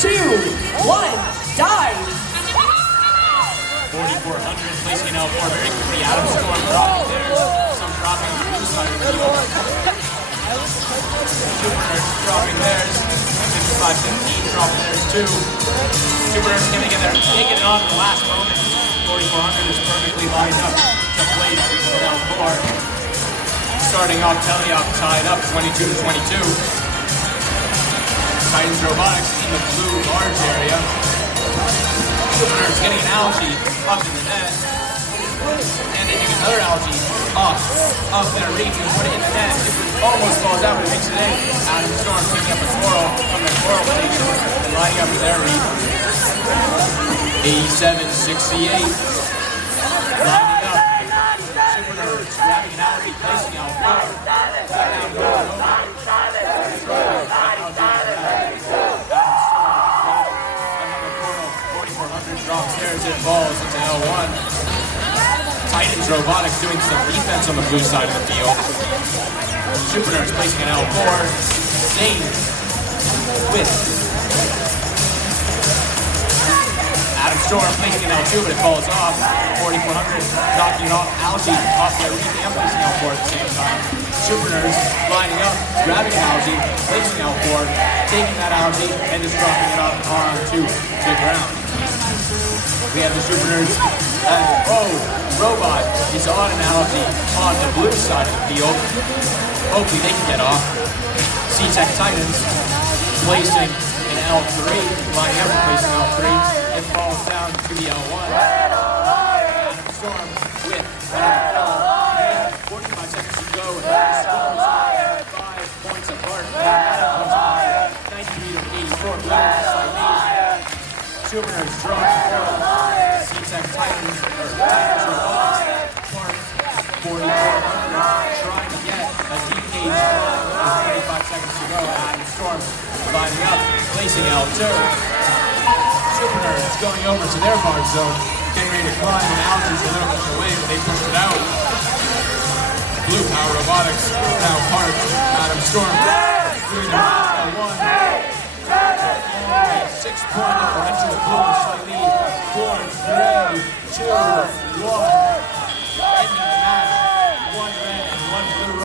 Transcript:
2, 1, dive! 4,400 placing an L4 very quickly. AtomStorm dropping there. Some dropping on the blue side of the field. SuperNURDs dropping theirs. 55-15 dropping theirs too. SuperNURDs going to get there, taking it on in the last moment. 4,400 is perfectly lined up to place an L4. Starting off Teleop tied up 22-22. Titans Robotics in the blue large area. SuperNURDs getting an Algae up in the net. And they take another Algae off their reach and put it in the net. It almost falls out, but it makes it in. AtomStorm picking up a Coral from the Coral station and lining up with their reach. 87-68. Lining up. SuperNURDs grabbing an Algae, placing out four. Drops theirs, it falls into L1. Titans Robotics doing some defense on the blue side of the field. SuperNURDs placing an L4. Zane with AtomStorm placing an L2, but it falls off. 4,400 knocking it off. Algae off their reach and placing L4 at the same time. SuperNURDs lining up, grabbing an Algae, placing L4, taking that Algae, and just dropping it off onto the ground. We have the SuperNURDs, Robot is on an Algae on the blue side of the field. Hopefully they can get off. CTEC Titans placing an L3, lining up and placing L3. It falls down to the L1. AtomStorm with an L. 45 seconds to go. And the scores are 5 points apart. 93-84. SuperNURDs drops CTEC Titans, or Titans Robotics, apart 4,400, trying to get a DK with 35 seconds to go. AtomStorm lining up, placing L2. SuperNURDs going over to their mark zone, getting ready to climb, and Algae's a little bit away, but they pushed it out. Blue Power Robotics now parked. AtomStorm through the L1. 6-point differential, blue slight lead, 4, 3, 2,